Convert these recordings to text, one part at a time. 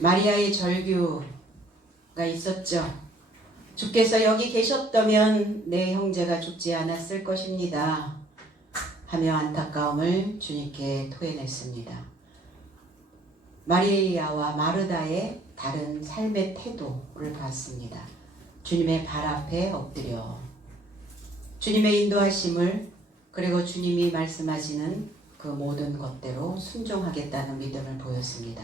마리아의 절규가 있었죠. 주께서 여기 계셨다면 내 형제가 죽지 않았을 것입니다 하며 안타까움을 주님께 토해냈습니다. 마리아와 마르다의 다른 삶의 태도를 봤습니다. 주님의 발 앞에 엎드려 주님의 인도하심을, 그리고 주님이 말씀하시는 그 모든 것대로 순종하겠다는 믿음을 보였습니다.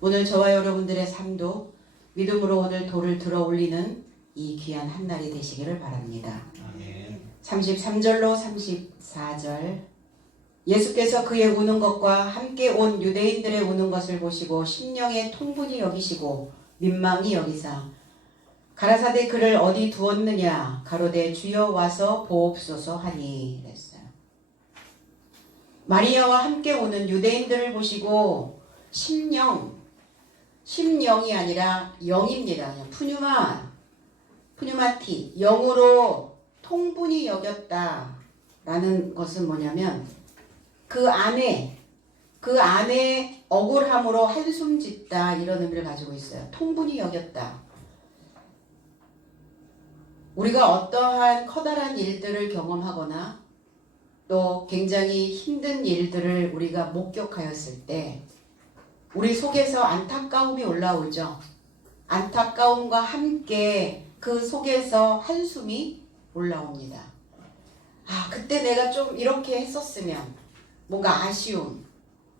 오늘 저와 여러분들의 삶도 믿음으로 오늘 돌을 들어 올리는 이 귀한 한날이 되시기를 바랍니다. 아멘. 33절로 34절. 예수께서 그의 우는 것과 함께 온 유대인들의 우는 것을 보시고 심령에 통분히 여기시고 민망히 여기사 가라사대 그를 어디 두었느냐 가로되 주여 와서 보옵소서 하니 그랬어요. 마리아와 함께 오는 유대인들을 보시고 심령이 아니라 영입니다. 푸뉴마티, 영으로 통분히 여겼다라는 것은 뭐냐면 그 안에 억울함으로 한숨 짓다, 이런 의미를 가지고 있어요. 통분히 여겼다. 우리가 어떠한 커다란 일들을 경험하거나 또 굉장히 힘든 일들을 우리가 목격하였을 때 우리 속에서 안타까움이 올라오죠. 안타까움과 함께 그 속에서 한숨이 올라옵니다. 그때 내가 좀 이렇게 했었으면, 뭔가 아쉬움,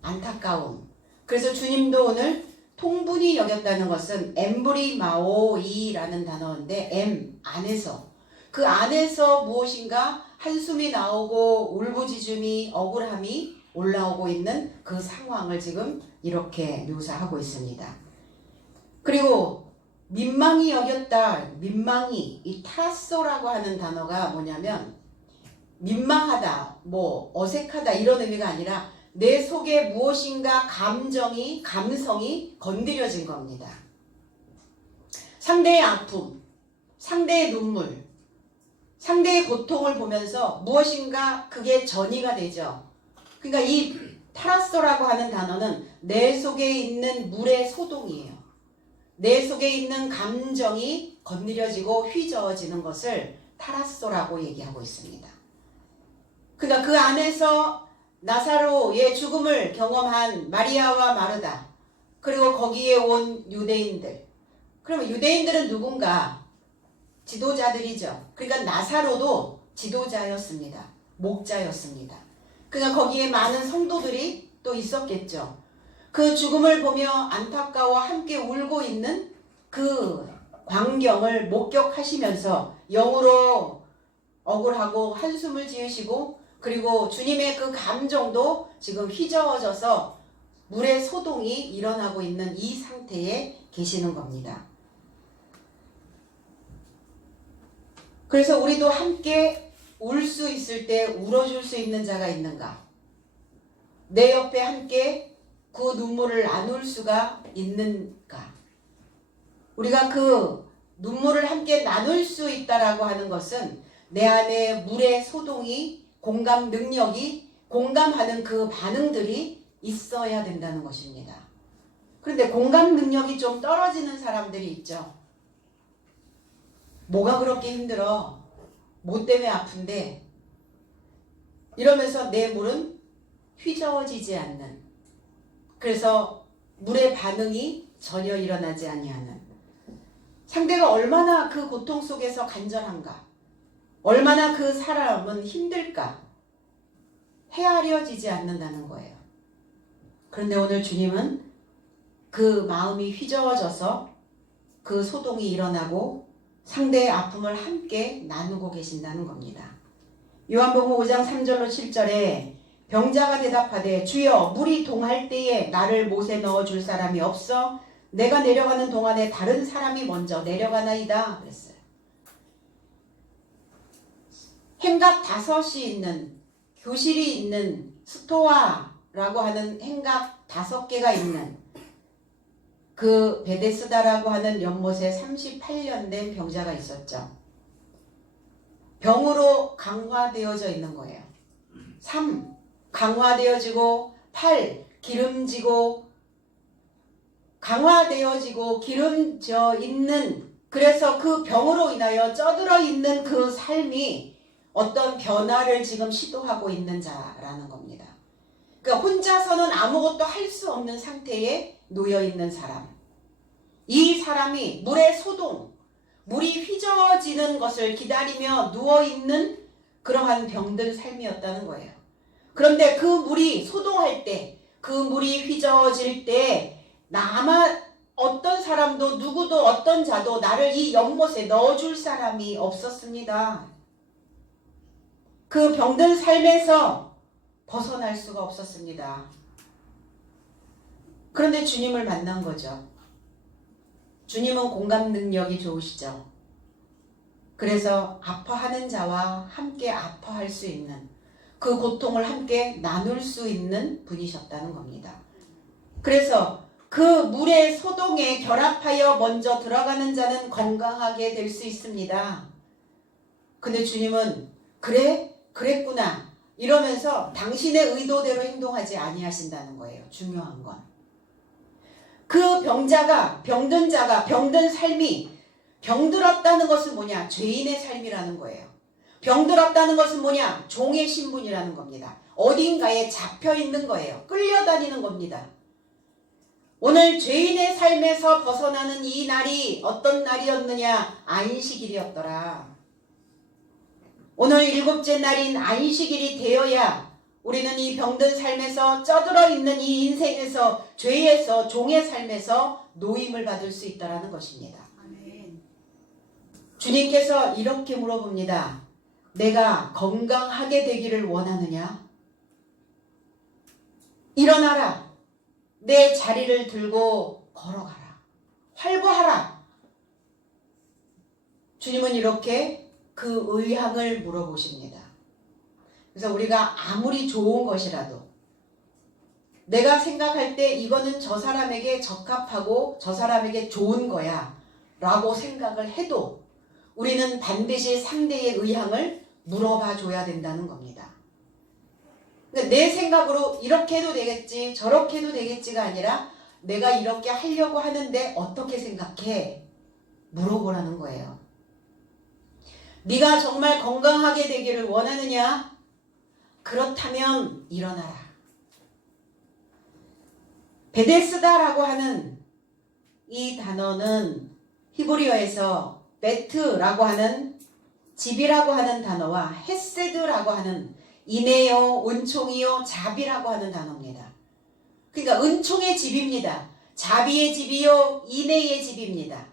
안타까움. 그래서 주님도 오늘 통분히 여겼다는 것은 엠브리마오이라는 단어인데, 안에서, 그 안에서 무엇인가 한숨이 나오고 울부짖음이, 억울함이 올라오고 있는 그 상황을 지금 이렇게 묘사하고 있습니다. 그리고 민망히 여겼다. 민망히, 이 타소라고 하는 단어가 뭐냐면 민망하다, 어색하다 이런 의미가 아니라 내 속에 무엇인가 감성이 건드려진 겁니다. 상대의 아픔, 상대의 눈물, 상대의 고통을 보면서 무엇인가 그게 전이가 되죠. 그러니까 이 타라소라고 하는 단어는 내 속에 있는 물의 소동이에요. 내 속에 있는 감정이 건드려지고 휘저어지는 것을 타라소라고 얘기하고 있습니다. 그러니까 그 안에서 나사로의 죽음을 경험한 마리아와 마르다, 그리고 거기에 온 유대인들. 그러면 유대인들은 누군가? 지도자들이죠. 그러니까 나사로도 지도자였습니다. 목자였습니다. 그러니까 거기에 많은 성도들이 또 있었겠죠. 그 죽음을 보며 안타까워 함께 울고 있는 그 광경을 목격하시면서 영으로 억울하고 한숨을 지으시고, 그리고 주님의 그 감정도 지금 휘저어져서 물의 소동이 일어나고 있는 이 상태에 계시는 겁니다. 그래서 우리도 함께 울 수 있을 때 울어줄 수 있는 자가 있는가? 내 옆에 함께 그 눈물을 나눌 수가 있는가? 우리가 그 눈물을 함께 나눌 수 있다라고 하는 것은 내 안에 물의 소동이, 공감 능력이, 공감하는 그 반응들이 있어야 된다는 것입니다. 그런데 공감 능력이 좀 떨어지는 사람들이 있죠. 뭐가 그렇게 힘들어? 뭐 때문에 아픈데? 이러면서 내 물은 휘저어지지 않는, 그래서 물의 반응이 전혀 일어나지 아니하는, 상대가 얼마나 그 고통 속에서 간절한가, 얼마나 그 사람은 힘들까 헤아려지지 않는다는 거예요. 그런데 오늘 주님은 그 마음이 휘저어져서 그 소동이 일어나고 상대의 아픔을 함께 나누고 계신다는 겁니다. 요한복음 5장 3절로 7절에 병자가 대답하되 주여 물이 동할 때에 나를 못에 넣어줄 사람이 없어 내가 내려가는 동안에 다른 사람이 먼저 내려가나이다 그랬어요. 행각 5이 있는, 교실이 있는, 스토아라고 하는 행각 5개가 있는 그 베데스다라고 하는 연못에 38년 된 병자가 있었죠. 병으로 강화되어져 있는 거예요. 3. 강화되어지고 8. 기름지고 강화되어지고 기름져 있는, 그래서 그 병으로 인하여 쩌들어 있는 그 삶이 어떤 변화를 지금 시도하고 있는 자라는 겁니다. 그러니까 혼자서는 아무것도 할 수 없는 상태에 놓여 있는 사람. 이 사람이 물의 소동, 물이 휘저어지는 것을 기다리며 누워있는 그러한 병든 삶이었다는 거예요. 그런데 그 물이 소동할 때, 그 물이 휘저어질 때 나만, 어떤 사람도 누구도 어떤 자도 나를 이 연못에 넣어줄 사람이 없었습니다. 그 병든 삶에서 벗어날 수가 없었습니다. 그런데 주님을 만난 거죠. 주님은 공감 능력이 좋으시죠. 그래서 아파하는 자와 함께 아파할 수 있는, 그 고통을 함께 나눌 수 있는 분이셨다는 겁니다. 그래서 그 물의 소동에 결합하여 먼저 들어가는 자는 건강하게 될 수 있습니다. 근데 주님은 그랬구나 이러면서 당신의 의도대로 행동하지 아니하신다는 거예요. 중요한 건. 그 병자가, 병든 자가, 병든 삶이, 병들었다는 것은 뭐냐? 죄인의 삶이라는 거예요. 병들었다는 것은 뭐냐? 종의 신분이라는 겁니다. 어딘가에 잡혀 있는 거예요. 끌려다니는 겁니다. 오늘 죄인의 삶에서 벗어나는 이 날이 어떤 날이었느냐? 안식일이었더라. 오늘 7째 날인 안식일이 되어야 우리는 이 병든 삶에서 쩌들어 있는 이 인생에서, 죄에서, 종의 삶에서 노임을 받을 수 있다는 것입니다. 아멘. 주님께서 이렇게 물어봅니다. 내가 건강하게 되기를 원하느냐? 일어나라. 내 자리를 들고 걸어가라. 활보하라. 주님은 이렇게 그 의향을 물어보십니다. 그래서 우리가 아무리 좋은 것이라도, 내가 생각할 때 이거는 저 사람에게 적합하고 저 사람에게 좋은 거야 라고 생각을 해도 우리는 반드시 상대의 의향을 물어봐 줘야 된다는 겁니다. 그러니까 내 생각으로 이렇게 해도 되겠지 저렇게 해도 되겠지가 아니라 내가 이렇게 하려고 하는데 어떻게 생각해? 물어보라는 거예요. 네가 정말 건강하게 되기를 원하느냐? 그렇다면 일어나라. 베데스다라고 하는 이 단어는 히브리어에서 베트라고 하는 집이라고 하는 단어와 헤세드라고 하는 인애요, 은총이요, 자비라고 하는 단어입니다. 그러니까 은총의 집입니다. 자비의 집이요, 인애의 집입니다.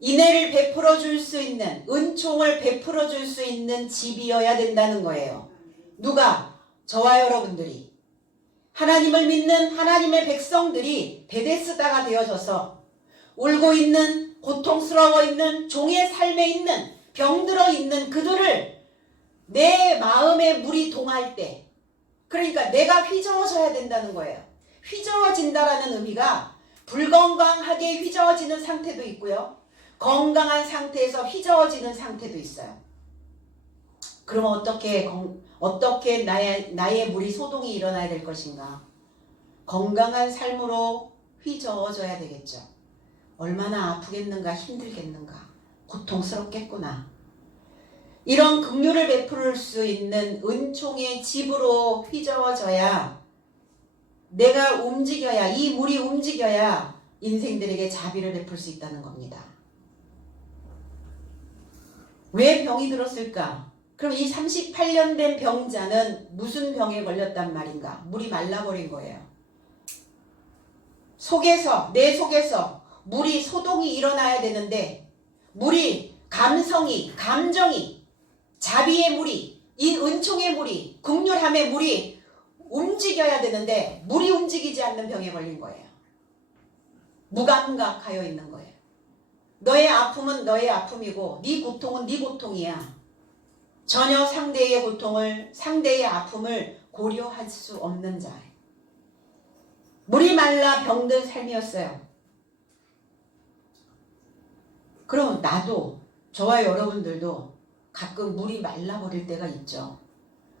인애를 베풀어 줄 수 있는, 은총을 베풀어 줄 수 있는 집이어야 된다는 거예요. 누가? 저와 여러분들이. 하나님을 믿는 하나님의 백성들이 베데스다가 되어져서 울고 있는, 고통스러워 있는, 종의 삶에 있는, 병들어 있는 그들을 내 마음에 물이 동할 때, 그러니까 내가 휘저어져야 된다는 거예요. 휘저어진다라는 의미가 불건강하게 휘저어지는 상태도 있고요. 건강한 상태에서 휘저어지는 상태도 있어요. 그러면 어떻게 나의 물이 소동이 일어나야 될 것인가? 건강한 삶으로 휘저어져야 되겠죠. 얼마나 아프겠는가, 힘들겠는가, 고통스럽겠구나. 이런 긍휼을 베풀 수 있는 은총의 집으로 휘저어져야, 내가 움직여야, 이 물이 움직여야 인생들에게 자비를 베풀 수 있다는 겁니다. 왜 병이 들었을까? 그럼 이 38년 된 병자는 무슨 병에 걸렸단 말인가? 물이 말라버린 거예요. 내 속에서 물이 소동이 일어나야 되는데, 물이, 감정이, 자비의 물이, 이 은총의 물이, 긍휼함의 물이 움직여야 되는데 물이 움직이지 않는 병에 걸린 거예요. 무감각하여 있는 거예요. 너의 아픔은 너의 아픔이고 네 고통은 네 고통이야. 전혀 상대의 아픔을 고려할 수 없는 자. 물이 말라 병든 삶이었어요. 그럼 나도, 저와 여러분들도 가끔 물이 말라버릴 때가 있죠.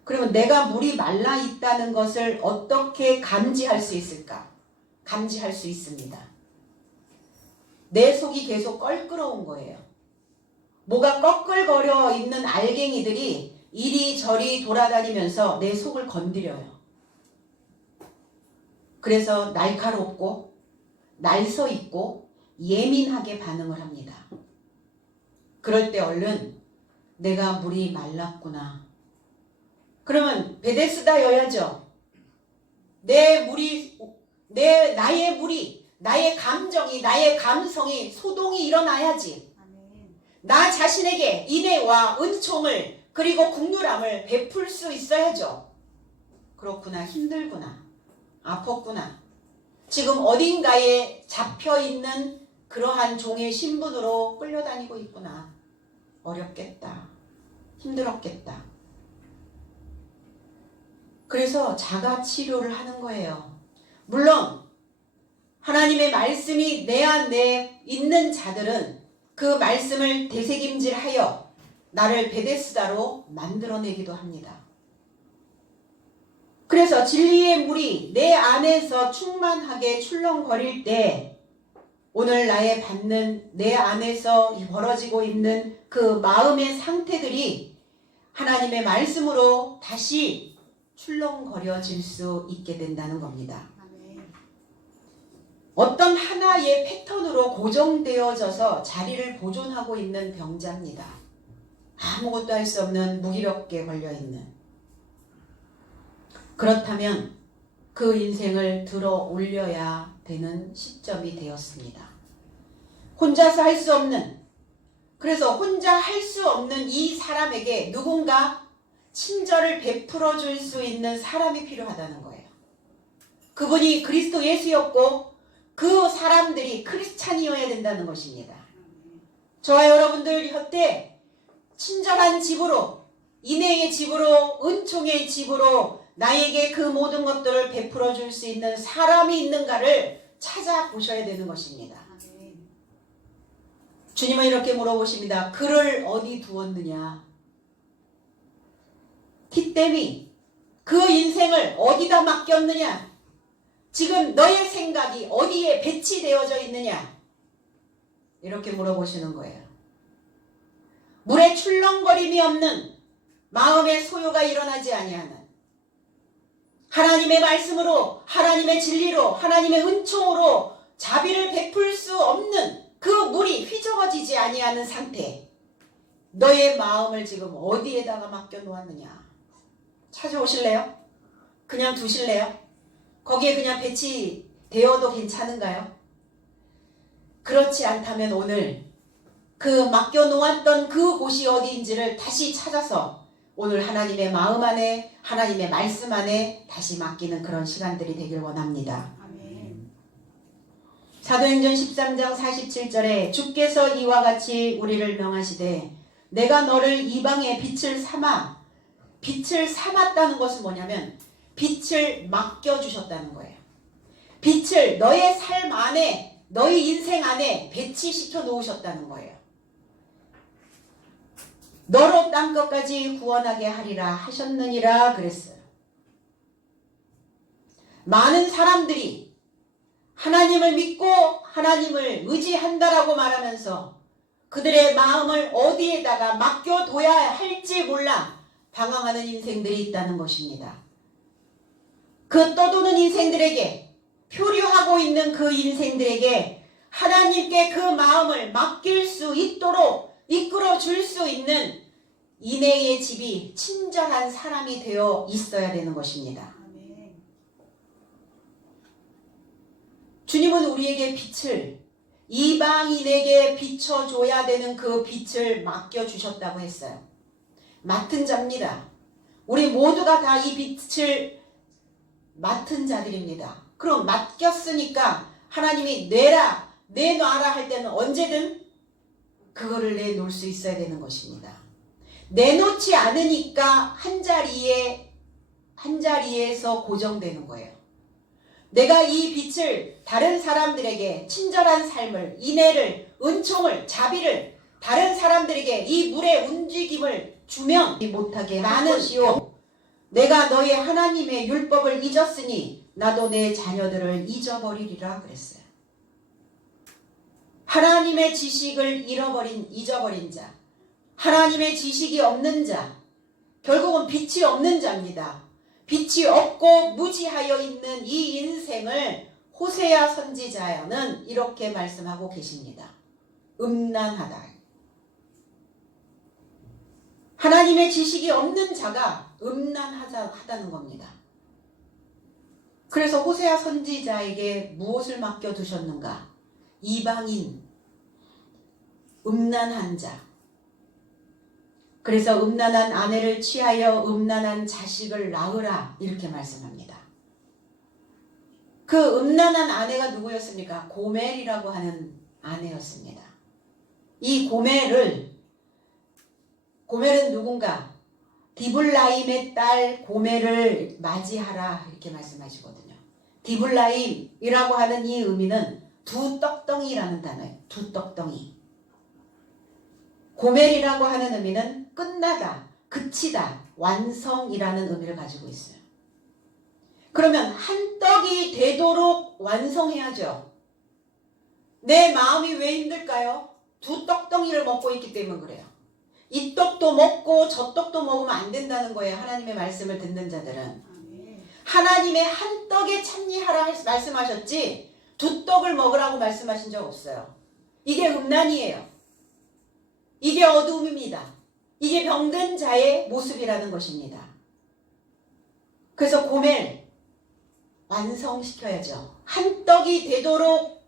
그러면 내가 물이 말라 있다는 것을 어떻게 감지할 수 있을까? 감지할 수 있습니다. 내 속이 계속 껄끄러운 거예요. 뭐가 꺼끌거려 있는 알갱이들이 이리저리 돌아다니면서 내 속을 건드려요. 그래서 날카롭고 날서 있고 예민하게 반응을 합니다. 그럴 때 얼른 내가 물이 말랐구나. 그러면 베데스다여야죠. 나의 물이, 나의 감정이, 나의 감성이 소동이 일어나야지. 나 자신에게 인애와 은총을 그리고 국률함을 베풀 수 있어야죠. 그렇구나, 힘들구나, 아팠구나. 지금 어딘가에 잡혀있는 그러한 종의 신분으로 끌려다니고 있구나. 어렵겠다. 힘들었겠다. 그래서 자가치료를 하는 거예요. 물론 하나님의 말씀이 내 안에 있는 자들은 그 말씀을 되새김질하여 나를 베데스다로 만들어내기도 합니다. 그래서 진리의 물이 내 안에서 충만하게 출렁거릴 때 오늘 나의 받는 내 안에서 벌어지고 있는 그 마음의 상태들이 하나님의 말씀으로 다시 출렁거려질 수 있게 된다는 겁니다. 어떤 하나의 패턴으로 고정되어져서 자리를 보존하고 있는 병자입니다. 아무것도 할 수 없는 무기력에 걸려있는. 그렇다면 그 인생을 들어 올려야 되는 시점이 되었습니다. 혼자서 할 수 없는, 그래서 혼자 할 수 없는 이 사람에게 누군가 친절을 베풀어 줄 수 있는 사람이 필요하다는 거예요. 그분이 그리스도 예수였고 그 사람들이 크리스찬이어야 된다는 것입니다. 저와 여러분들 곁에 친절한 집으로, 인애의 집으로, 은총의 집으로 나에게 그 모든 것들을 베풀어 줄 수 있는 사람이 있는가를 찾아보셔야 되는 것입니다. 주님은 이렇게 물어보십니다. 그를 어디 두었느냐? 기땜이 그 인생을 어디다 맡겼느냐? 지금 너의 생각이 어디에 배치되어져 있느냐? 이렇게 물어보시는 거예요. 물에 출렁거림이 없는 마음의 소요가 일어나지 아니하는 하나님의 말씀으로, 하나님의 진리로, 하나님의 은총으로 자비를 베풀 수 없는 그 물이 휘저어지지 아니하는 상태. 너의 마음을 지금 어디에다가 맡겨놓았느냐? 찾아오실래요? 그냥 두실래요? 거기에 그냥 배치되어도 괜찮은가요? 그렇지 않다면 오늘 그 맡겨놓았던 그 곳이 어디인지를 다시 찾아서 오늘 하나님의 마음 안에, 하나님의 말씀 안에 다시 맡기는 그런 시간들이 되길 원합니다. 아멘. 사도행전 13장 47절에 주께서 이와 같이 우리를 명하시되 내가 너를 이방의 빛을 삼았다는 것은 뭐냐면 빛을 맡겨주셨다는 거예요. 빛을 너의 삶 안에, 너의 인생 안에 배치시켜 놓으셨다는 거예요. 너로 땅끝까지 구원하게 하리라 하셨느니라 그랬어요. 많은 사람들이 하나님을 믿고 하나님을 의지한다라고 말하면서 그들의 마음을 어디에다가 맡겨둬야 할지 몰라 방황하는 인생들이 있다는 것입니다. 그 떠도는 인생들에게, 표류하고 있는 그 인생들에게 하나님께 그 마음을 맡길 수 있도록 이끌어 줄 수 있는 인애의 집이 친절한 사람이 되어 있어야 되는 것입니다. 주님은 우리에게 빛을, 이방인에게 비춰줘야 되는 그 빛을 맡겨주셨다고 했어요. 맡은 자입니다. 우리 모두가 다 이 빛을 맡은 자들입니다. 그럼 맡겼으니까 하나님이 내놔라 할 때는 언제든 그거를 내놓을 수 있어야 되는 것입니다. 내놓지 않으니까 한 자리에서 고정되는 거예요. 내가 이 빛을 다른 사람들에게 친절한 삶을, 인애를, 은총을, 자비를 다른 사람들에게 이 물의 움직임을 주면 못하게 하는 것이요. 내가 너희 하나님의 율법을 잊었으니 나도 내 자녀들을 잊어버리리라 그랬어요. 하나님의 지식을 잊어버린 자, 하나님의 지식이 없는 자, 결국은 빛이 없는 자입니다. 빛이 없고 무지하여 있는 이 인생을 호세아 선지자는 이렇게 말씀하고 계십니다. 음란하다. 하나님의 지식이 없는 자가 음란하다는 겁니다. 그래서 호세아 선지자에게 무엇을 맡겨두셨는가? 이방인, 음란한 자. 그래서 음란한 아내를 취하여 음란한 자식을 낳으라 이렇게 말씀합니다. 그 음란한 아내가 누구였습니까? 고멜이라고 하는 아내였습니다. 이 고멜은 누군가? 디블라임의 딸 고멜을 맞이하라 이렇게 말씀하시거든요. 디블라임이라고 하는 이 의미는 두 떡덩이라는 단어예요. 두 떡덩이. 고멜이라고 하는 의미는 끝나다, 그치다, 완성이라는 의미를 가지고 있어요. 그러면 한 떡이 되도록 완성해야죠. 내 마음이 왜 힘들까요? 두 떡덩이를 먹고 있기 때문에 그래요. 이 떡도 먹고 저 떡도 먹으면 안 된다는 거예요. 하나님의 말씀을 듣는 자들은. 하나님의 한 떡에 찬미하라 말씀하셨지 두 떡을 먹으라고 말씀하신 적 없어요. 이게 음란이에요. 이게 어두움입니다. 이게 병든 자의 모습이라는 것입니다. 그래서 고멜 완성시켜야죠. 한 떡이 되도록,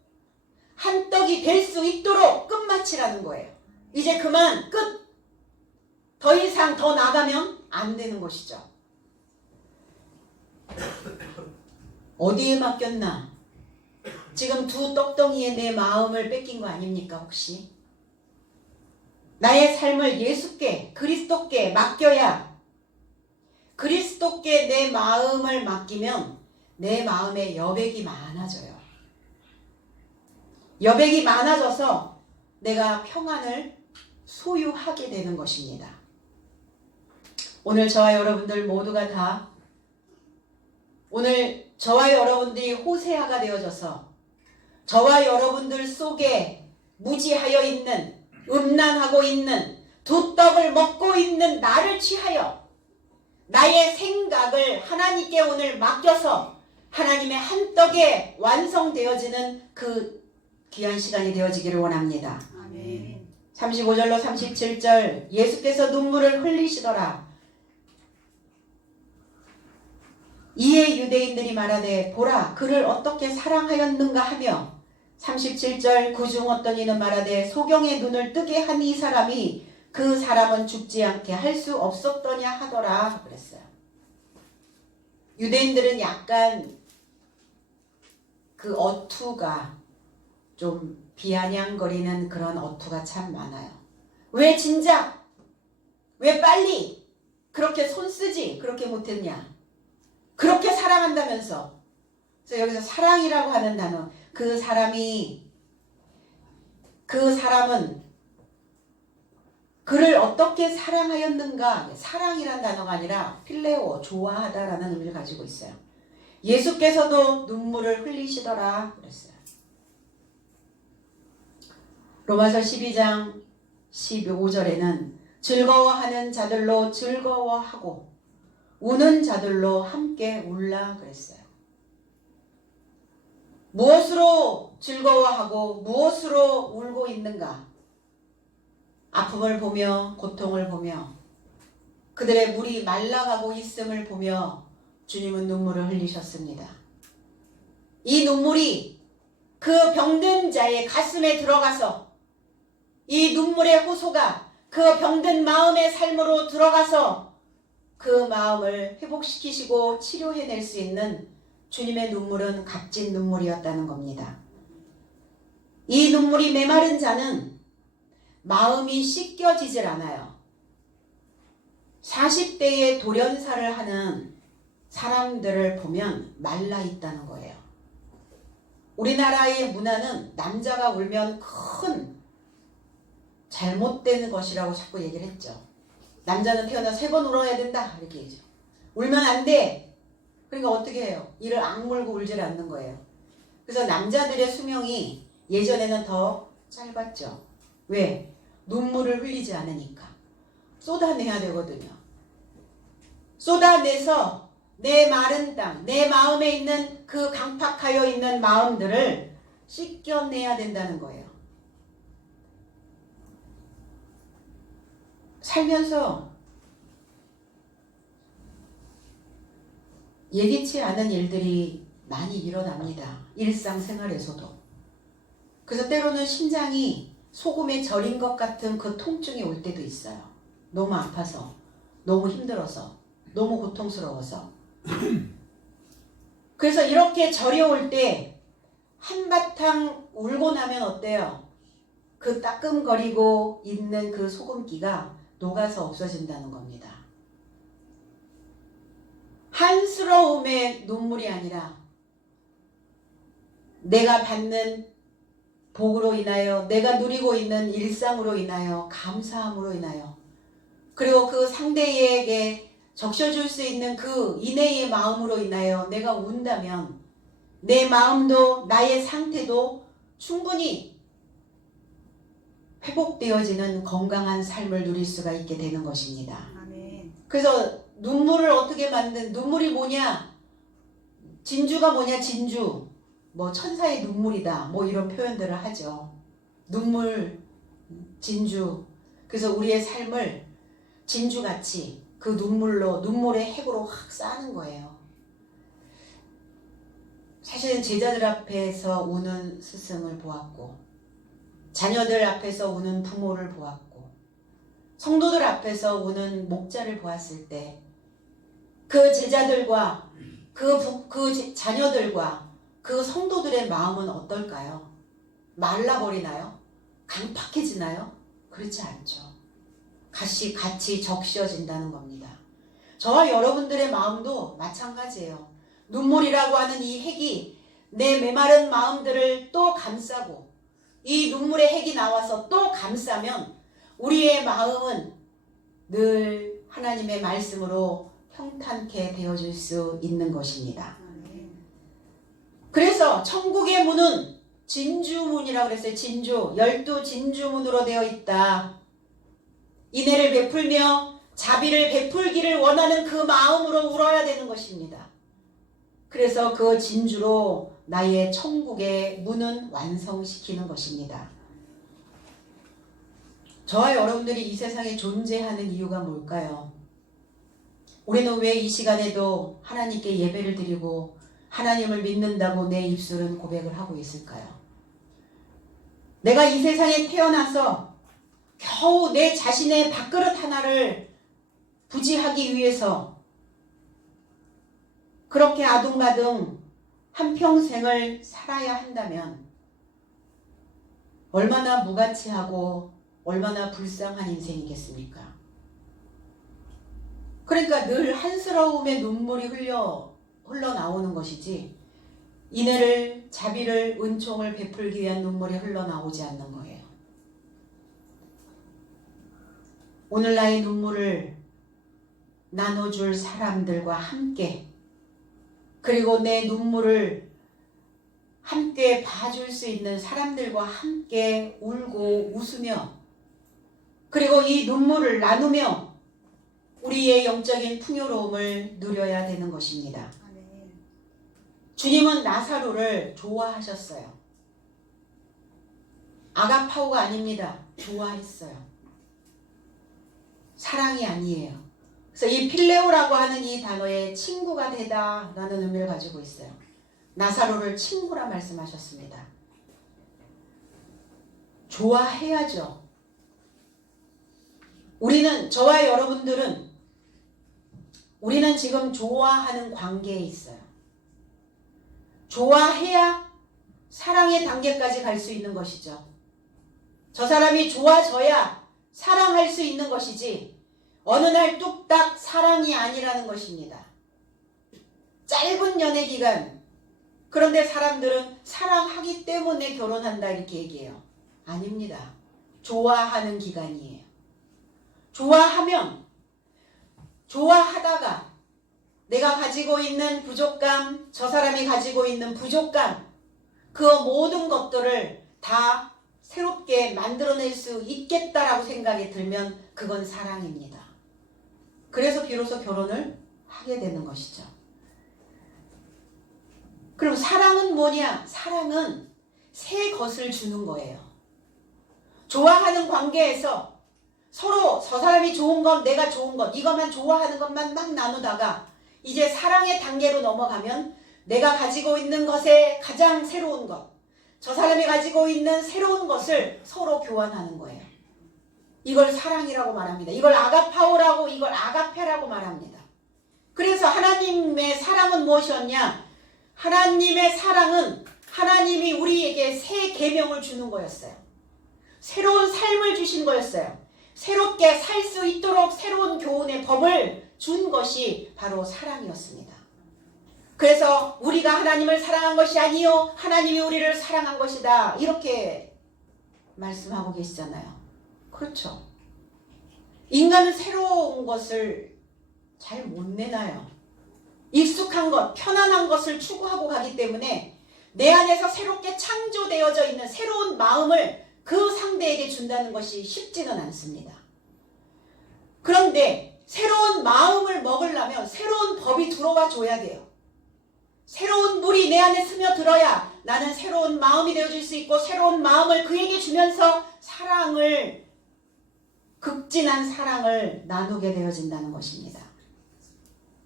한 떡이 될 수 있도록 끝마치라는 거예요. 이제 그만 끝. 더 이상 더 나가면 안 되는 것이죠. 어디에 맡겼나? 지금 두 떡덩이에 내 마음을 뺏긴 거 아닙니까 혹시? 나의 삶을 예수께, 그리스도께 맡겨야, 그리스도께 내 마음을 맡기면 내 마음에 여백이 많아져요. 여백이 많아져서 내가 평안을 소유하게 되는 것입니다. 오늘 저와 여러분들 모두가 다, 오늘 저와 여러분들이 호세아가 되어져서 저와 여러분들 속에 무지하여 있는, 음란하고 있는, 두 떡을 먹고 있는 나를 취하여 나의 생각을 하나님께 오늘 맡겨서 하나님의 한 떡에 완성되어지는 그 귀한 시간이 되어지기를 원합니다. 아멘. 35절로 37절 예수께서 눈물을 흘리시더라. 이에 유대인들이 말하되 보라 그를 어떻게 사랑하였는가 하며 37절 그 중 어떤 이는 말하되 소경의 눈을 뜨게 한 이 사람이 그 사람은 죽지 않게 할 수 없었더냐 하더라 그랬어요. 유대인들은 약간 그 어투가 좀 비아냥거리는 그런 어투가 참 많아요. 왜 진작? 왜 빨리? 그렇게 손 쓰지? 그렇게 못했냐? 그렇게 사랑한다면서. 그래서 여기서 사랑이라고 하는 단어, 그 사람은 그를 어떻게 사랑하였는가? 사랑이란 단어가 아니라 필레오, 좋아하다라는 의미를 가지고 있어요. 예수께서도 눈물을 흘리시더라 그랬어요. 로마서 12장 15절에는 즐거워하는 자들로 즐거워하고 우는 자들로 함께 울라 그랬어요. 무엇으로 즐거워하고 무엇으로 울고 있는가? 아픔을 보며 고통을 보며 그들의 물이 말라가고 있음을 보며 주님은 눈물을 흘리셨습니다. 이 눈물이 그 병든 자의 가슴에 들어가서 이 눈물의 호소가 그 병든 마음의 삶으로 들어가서 그 마음을 회복시키시고 치료해낼 수 있는 주님의 눈물은 값진 눈물이었다는 겁니다. 이 눈물이 메마른 자는 마음이 씻겨지질 않아요. 40대에 돌연사를 하는 사람들을 보면 말라 있다는 거예요. 우리나라의 문화는 남자가 울면 큰 잘못된 것이라고 자꾸 얘기를 했죠. 남자는 태어나 3번 울어야 된다 이렇게 얘기죠. 울면 안 돼. 그러니까 어떻게 해요? 이를 악물고 울질 않는 거예요. 그래서 남자들의 수명이 예전에는 더 짧았죠. 왜? 눈물을 흘리지 않으니까. 쏟아내야 되거든요. 쏟아내서 내 마른 땅, 내 마음에 있는 그 강팍하여 있는 마음들을 씻겨내야 된다는 거예요. 살면서 예기치 않은 일들이 많이 일어납니다. 일상생활에서도. 그래서 때로는 심장이 소금에 절인 것 같은 그 통증이 올 때도 있어요. 너무 아파서, 너무 힘들어서, 너무 고통스러워서. 그래서 이렇게 저려올 때 한바탕 울고 나면 어때요? 그 따끔거리고 있는 그 소금기가 녹아서 없어진다는 겁니다. 한스러움의 눈물이 아니라 내가 받는 복으로 인하여, 내가 누리고 있는 일상으로 인하여, 감사함으로 인하여, 그리고 그 상대에게 적셔줄 수 있는 그 인내의 마음으로 인하여 내가 운다면 내 마음도 나의 상태도 충분히 회복되어지는 건강한 삶을 누릴 수가 있게 되는 것입니다. 아멘. 그래서 눈물을 어떻게 눈물이 뭐냐? 진주가 뭐냐? 진주. 뭐 천사의 눈물이다. 뭐 이런 표현들을 하죠. 눈물, 진주. 그래서 우리의 삶을 진주같이 그 눈물의 핵으로 확 쌓는 거예요. 사실은 제자들 앞에서 우는 스승을 보았고, 자녀들 앞에서 우는 부모를 보았고, 성도들 앞에서 우는 목자를 보았을 때 그 제자들과 그 자녀들과 그 성도들의 마음은 어떨까요? 말라버리나요? 강팍해지나요? 그렇지 않죠. 같이 적셔진다는 겁니다. 저와 여러분들의 마음도 마찬가지예요. 눈물이라고 하는 이 핵이 내 메마른 마음들을 또 감싸고, 이 눈물의 핵이 나와서 또 감싸면 우리의 마음은 늘 하나님의 말씀으로 평탄케 되어질 수 있는 것입니다. 그래서 천국의 문은 진주문이라고 그랬어요. 진주, 12진주문으로 되어 있다. 인애를 베풀며 자비를 베풀기를 원하는 그 마음으로 울어야 되는 것입니다. 그래서 그 진주로 나의 천국의 문은 완성시키는 것입니다. 저와 여러분들이 이 세상에 존재하는 이유가 뭘까요? 우리는 왜 이 시간에도 하나님께 예배를 드리고 하나님을 믿는다고 내 입술은 고백을 하고 있을까요? 내가 이 세상에 태어나서 겨우 내 자신의 밥그릇 하나를 부지하기 위해서 그렇게 아둥바둥 한평생을 살아야 한다면 얼마나 무가치하고 얼마나 불쌍한 인생이겠습니까? 그러니까 늘 한스러움의 눈물이 흘러나오는 것이지 인애를, 자비를, 은총을 베풀기 위한 눈물이 흘러나오지 않는 거예요. 오늘 나의 눈물을 나눠줄 사람들과 함께, 그리고 내 눈물을 함께 봐줄 수 있는 사람들과 함께 울고 웃으며, 그리고 이 눈물을 나누며 우리의 영적인 풍요로움을 누려야 되는 것입니다. 주님은 나사로를 좋아하셨어요. 아가파오가 아닙니다. 좋아했어요. 사랑이 아니에요. 그래서 이 필레오라고 하는 이 단어에 친구가 되다 라는 의미를 가지고 있어요. 나사로를 친구라 말씀하셨습니다. 좋아해야죠. 저와 여러분들은 우리는 지금 좋아하는 관계에 있어요. 좋아해야 사랑의 단계까지 갈 수 있는 것이죠. 저 사람이 좋아져야 사랑할 수 있는 것이지 어느 날 뚝딱 사랑이 아니라는 것입니다. 짧은 연애 기간, 그런데 사람들은 사랑하기 때문에 결혼한다 이렇게 얘기해요. 아닙니다. 좋아하는 기간이에요. 좋아하다가 내가 가지고 있는 부족감, 저 사람이 가지고 있는 부족감, 그 모든 것들을 다 새롭게 만들어낼 수 있겠다라고 생각이 들면 그건 사랑입니다. 그래서 비로소 결혼을 하게 되는 것이죠. 그럼 사랑은 뭐냐? 사랑은 새 것을 주는 거예요. 좋아하는 관계에서 서로 저 사람이 좋은 것, 내가 좋은 것, 이것만 좋아하는 것만 막 나누다가 이제 사랑의 단계로 넘어가면 내가 가지고 있는 것에 가장 새로운 것, 저 사람이 가지고 있는 새로운 것을 서로 교환하는 거예요. 이걸 사랑이라고 말합니다. 이걸 아가파오라고, 이걸 아가페라고 말합니다. 그래서 하나님의 사랑은 무엇이었냐? 하나님의 사랑은 하나님이 우리에게 새 계명을 주는 거였어요. 새로운 삶을 주신 거였어요. 새롭게 살 수 있도록 새로운 교훈의 법을 준 것이 바로 사랑이었습니다. 그래서 우리가 하나님을 사랑한 것이 아니요 하나님이 우리를 사랑한 것이다, 이렇게 말씀하고 계시잖아요. 그렇죠. 인간은 새로운 것을 잘 못 내놔요. 익숙한 것, 편안한 것을 추구하고 가기 때문에 내 안에서 새롭게 창조되어져 있는 새로운 마음을 그 상대에게 준다는 것이 쉽지는 않습니다. 그런데 새로운 마음을 먹으려면 새로운 법이 들어와 줘야 돼요. 새로운 물이 내 안에 스며들어야 나는 새로운 마음이 되어줄 수 있고 새로운 마음을 그에게 주면서 사랑을, 극진한 사랑을 나누게 되어진다는 것입니다.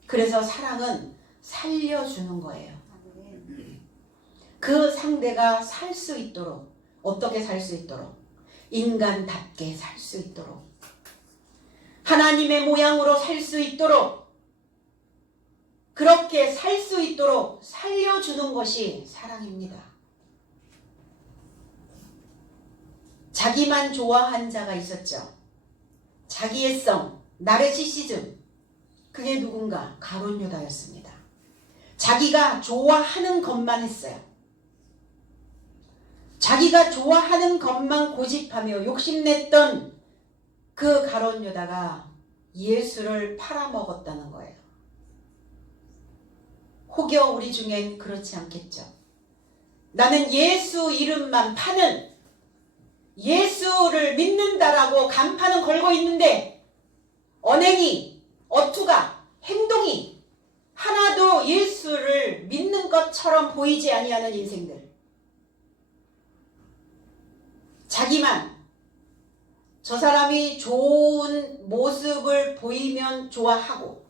그래서 사랑은 살려주는 거예요. 그 상대가 살 수 있도록, 어떻게 살 수 있도록? 인간답게 살 수 있도록, 하나님의 모양으로 살 수 있도록, 그렇게 살 수 있도록 살려주는 것이 사랑입니다. 자기만 좋아한 자가 있었죠. 자기의 성, 나르시시즘. 그게 누군가? 가룟 유다였습니다. 자기가 좋아하는 것만 했어요. 자기가 좋아하는 것만 고집하며 욕심냈던 그 가룟 유다가 예수를 팔아먹었다는 거예요. 혹여 우리 중엔 그렇지 않겠죠. 나는 예수 이름만 파는, 예수를 믿는다라고 간판은 걸고 있는데 언행이, 어투가, 행동이 하나도 예수를 믿는 것처럼 보이지 아니하는 인생들. 자기만, 저 사람이 좋은 모습을 보이면 좋아하고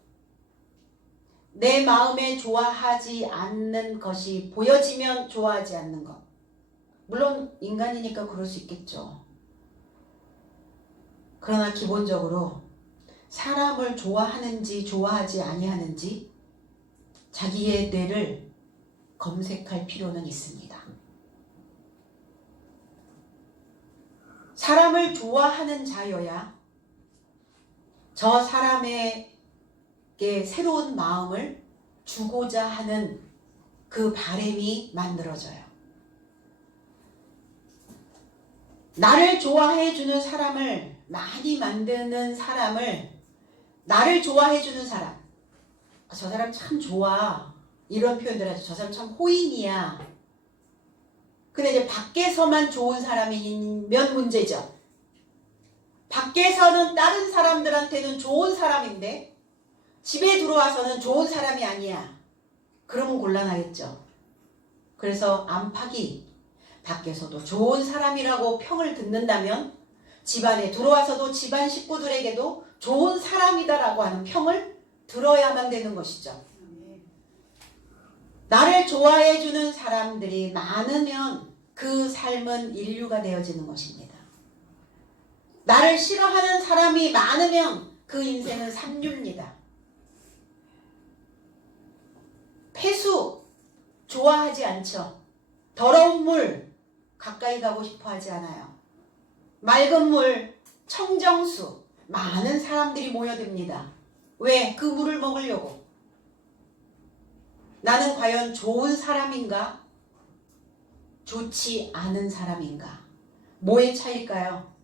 내 마음에 좋아하지 않는 것이 보여지면 좋아하지 않는 것. 물론 인간이니까 그럴 수 있겠죠. 그러나 기본적으로 사람을 좋아하는지 좋아하지 아니하는지 자기의 뇌를 검색할 필요는 있습니다. 사람을 좋아하는 자여야 저 사람에게 새로운 마음을 주고자 하는 그 바람이 만들어져요. 나를 좋아해 주는 사람을 많이 만드는 사람을, 나를 좋아해 주는 사람, 저 사람 참 좋아, 이런 표현들 하죠. 저 사람 참 호인이야. 근데 이제 밖에서만 좋은 사람이면 문제죠. 밖에서는 다른 사람들한테는 좋은 사람인데 집에 들어와서는 좋은 사람이 아니야. 그러면 곤란하겠죠. 그래서 안팎이 밖에서도 좋은 사람이라고 평을 듣는다면 집안에 들어와서도 집안 식구들에게도 좋은 사람이다라고 하는 평을 들어야만 되는 것이죠. 나를 좋아해주는 사람들이 많으면 그 삶은 인류가 되어지는 것입니다. 나를 싫어하는 사람이 많으면 그 인생은 삼류입니다. 폐수 좋아하지 않죠. 더러운 물 가까이 가고 싶어 하지 않아요. 맑은 물, 청정수, 많은 사람들이 모여듭니다. 왜? 그 물을 먹으려고. 나는 과연 좋은 사람인가? 좋지 않은 사람인가? 뭐의 차일까요?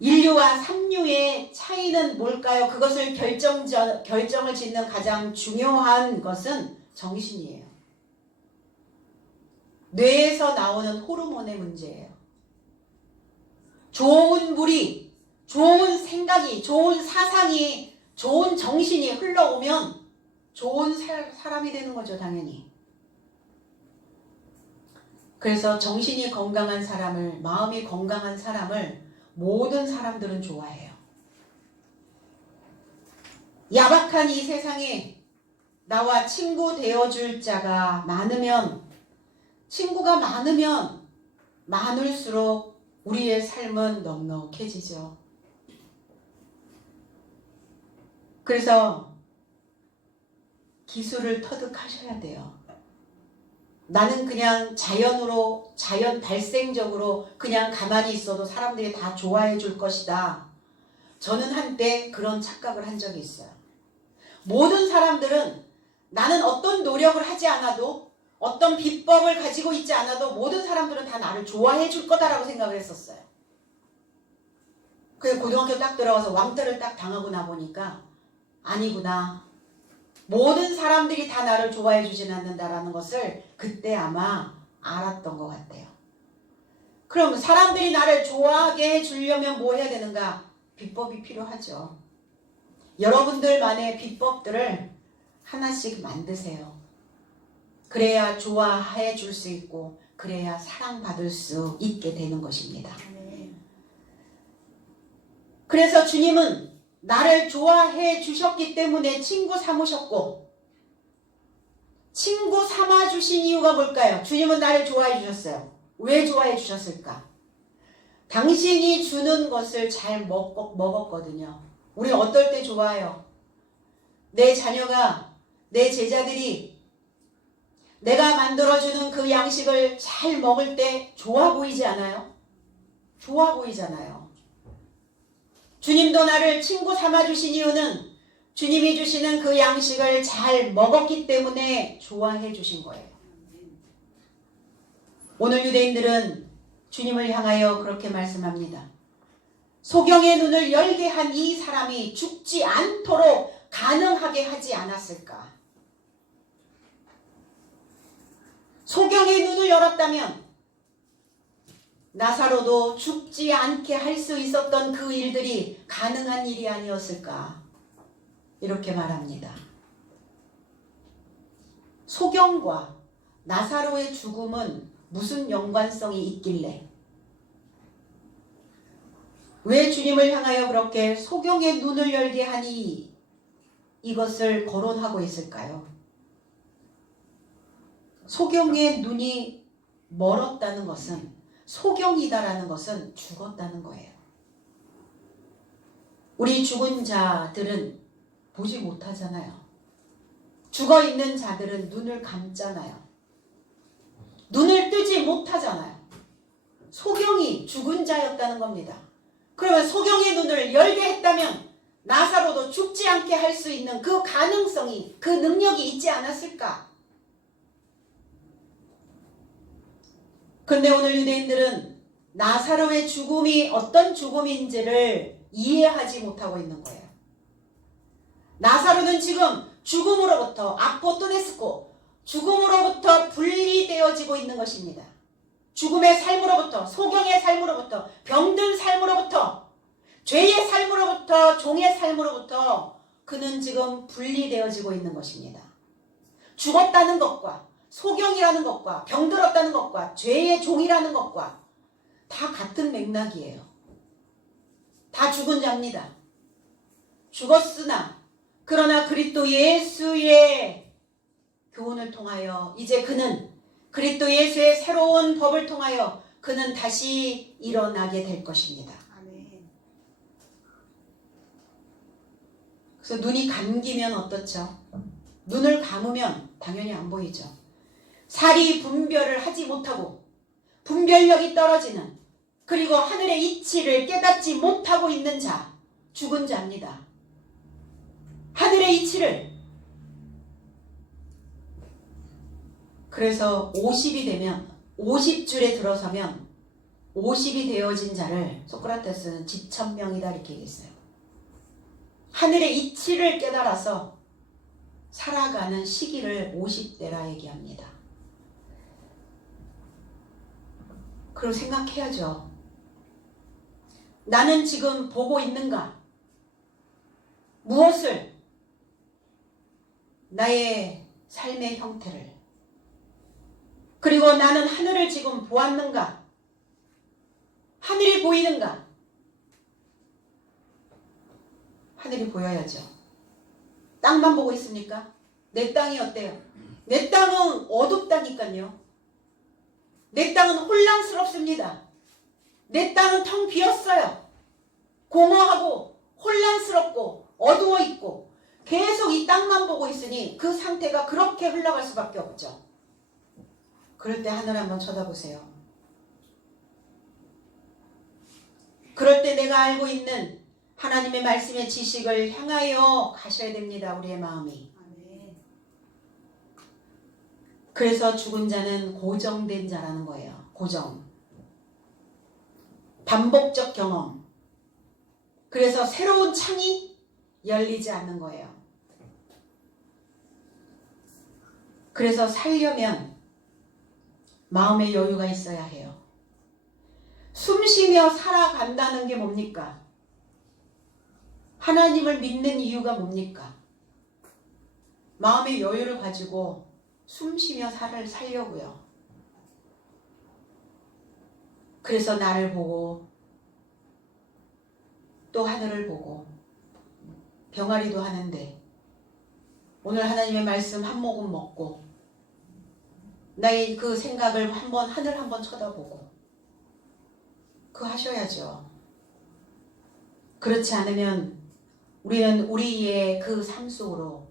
인류와 삼류의 차이는 뭘까요? 그것을 결정을 짓는 가장 중요한 것은 정신이에요. 뇌에서 나오는 호르몬의 문제예요. 좋은 물이, 좋은 생각이, 좋은 사상이, 좋은 정신이 흘러오면 좋은 사람이 되는 거죠, 당연히. 그래서 정신이 건강한 사람을, 마음이 건강한 사람을 모든 사람들은 좋아해요. 야박한 이 세상에 나와 친구 되어줄 자가 많으면, 친구가 많으면 많을수록 우리의 삶은 넉넉해지죠. 그래서 기술을 터득하셔야 돼요. 나는 그냥 자연 발생적으로 그냥 가만히 있어도 사람들이 다 좋아해 줄 것이다. 저는 한때 그런 착각을 한 적이 있어요. 모든 사람들은 나는 어떤 노력을 하지 않아도, 어떤 비법을 가지고 있지 않아도 모든 사람들은 다 나를 좋아해 줄 거다라고 생각을 했었어요. 그래서 고등학교 딱 들어가서 왕따를 딱 당하고 나보니까 아니구나. 모든 사람들이 다 나를 좋아해 주진 않는다라는 것을 그때 아마 알았던 것 같아요. 그럼 사람들이 나를 좋아하게 해주려면 뭐 해야 되는가? 비법이 필요하죠. 여러분들만의 비법들을 하나씩 만드세요. 그래야 좋아해 줄 수 있고, 그래야 사랑받을 수 있게 되는 것입니다. 그래서 주님은 나를 좋아해 주셨기 때문에 친구 삼으셨고, 친구 삼아 주신 이유가 뭘까요? 주님은 나를 좋아해 주셨어요. 왜 좋아해 주셨을까? 당신이 주는 것을 잘 먹었거든요. 우리 어떨 때 좋아요? 내 자녀가, 내 제자들이 내가 만들어주는 그 양식을 잘 먹을 때 좋아 보이지 않아요? 좋아 보이잖아요. 주님도 나를 친구 삼아주신 이유는 주님이 주시는 그 양식을 잘 먹었기 때문에 좋아해 주신 거예요. 오늘 유대인들은 주님을 향하여 그렇게 말씀합니다. 소경의 눈을 열게 한 이 사람이 죽지 않도록 가능하게 하지 않았을까? 소경의 눈을 열었다면 나사로도 죽지 않게 할 수 있었던 그 일들이 가능한 일이 아니었을까? 이렇게 말합니다. 소경과 나사로의 죽음은 무슨 연관성이 있길래? 왜 주님을 향하여 그렇게 소경의 눈을 열게 하니 이것을 거론하고 있을까요? 소경의 눈이 멀었다는 것은, 소경이다라는 것은 죽었다는 거예요. 우리 죽은 자들은 보지 못하잖아요. 죽어 있는 자들은 눈을 감잖아요. 눈을 뜨지 못하잖아요. 소경이 죽은 자였다는 겁니다. 그러면 소경의 눈을 열게 했다면 나사로도 죽지 않게 할 수 있는 그 가능성이, 그 능력이 있지 않았을까? 근데 오늘 유대인들은 나사로의 죽음이 어떤 죽음인지를 이해하지 못하고 있는 거예요. 나사로는 지금 죽음으로부터, 아포토네스코, 죽음으로부터 분리되어지고 있는 것입니다. 죽음의 삶으로부터, 소경의 삶으로부터, 병든 삶으로부터, 죄의 삶으로부터, 종의 삶으로부터 그는 지금 분리되어지고 있는 것입니다. 죽었다는 것과 소경이라는 것과 병들었다는 것과 죄의 종이라는 것과 다 같은 맥락이에요. 다 죽은 자입니다. 죽었으나 그러나 그리스도 예수의 교훈을 통하여 이제 그는 그리스도 예수의 새로운 법을 통하여 그는 다시 일어나게 될 것입니다. 그래서 눈이 감기면 어떻죠? 눈을 감으면 당연히 안 보이죠. 살이 분별을 하지 못하고 분별력이 떨어지는, 그리고 하늘의 이치를 깨닫지 못하고 있는 자, 죽은 자입니다. 하늘의 이치를. 그래서 50이 되면, 50줄에 들어서면 50이 되어진 자를 소크라테스는 지천명이다 이렇게 얘기했어요. 하늘의 이치를 깨달아서 살아가는 시기를 50대라 얘기합니다. 그리고 생각해야죠. 나는 지금 보고 있는가? 무엇을? 나의 삶의 형태를. 그리고 나는 하늘을 지금 보았는가? 하늘이 보이는가? 하늘이 보여야죠. 땅만 보고 있습니까? 내 땅이 어때요? 내 땅은 어둡다니까요. 내 땅은 혼란스럽습니다. 내 땅은 텅 비었어요. 공허하고 혼란스럽고 어두워 있고 계속 이 땅만 보고 있으니 그 상태가 그렇게 흘러갈 수밖에 없죠. 그럴 때 하늘 한번 쳐다보세요. 그럴 때 내가 알고 있는 하나님의 말씀의 지식을 향하여 가셔야 됩니다. 우리의 마음이. 그래서 죽은 자는 고정된 자라는 거예요. 고정. 반복적 경험. 그래서 새로운 창이 열리지 않는 거예요. 그래서 살려면 마음의 여유가 있어야 해요. 숨 쉬며 살아간다는 게 뭡니까? 하나님을 믿는 이유가 뭡니까? 마음의 여유를 가지고 숨 쉬며 살려고요. 그래서 나를 보고 또 하늘을 보고 병아리도 하는데 오늘 하나님의 말씀 한 모금 먹고 나의 그 생각을 한번 하늘 한번 쳐다보고 그거 하셔야죠. 그렇지 않으면 우리는 우리의 그 삶 속으로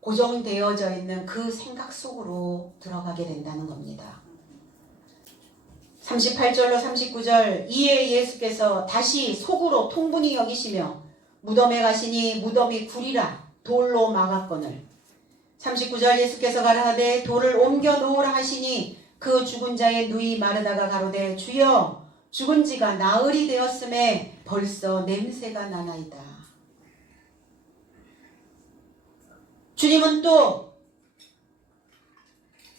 고정되어져 있는 그 생각 속으로 들어가게 된다는 겁니다. 38절로 39절 이에 예수께서 다시 속으로 통분히 여기시며 무덤에 가시니 무덤이 구리라 돌로 막았거늘 39절 예수께서 가라사대 돌을 옮겨 놓으라 하시니 그 죽은 자의 누이 마르다가 가로되 주여 죽은 지가 나흘이 되었음에 벌써 냄새가 나나이다. 주님은 또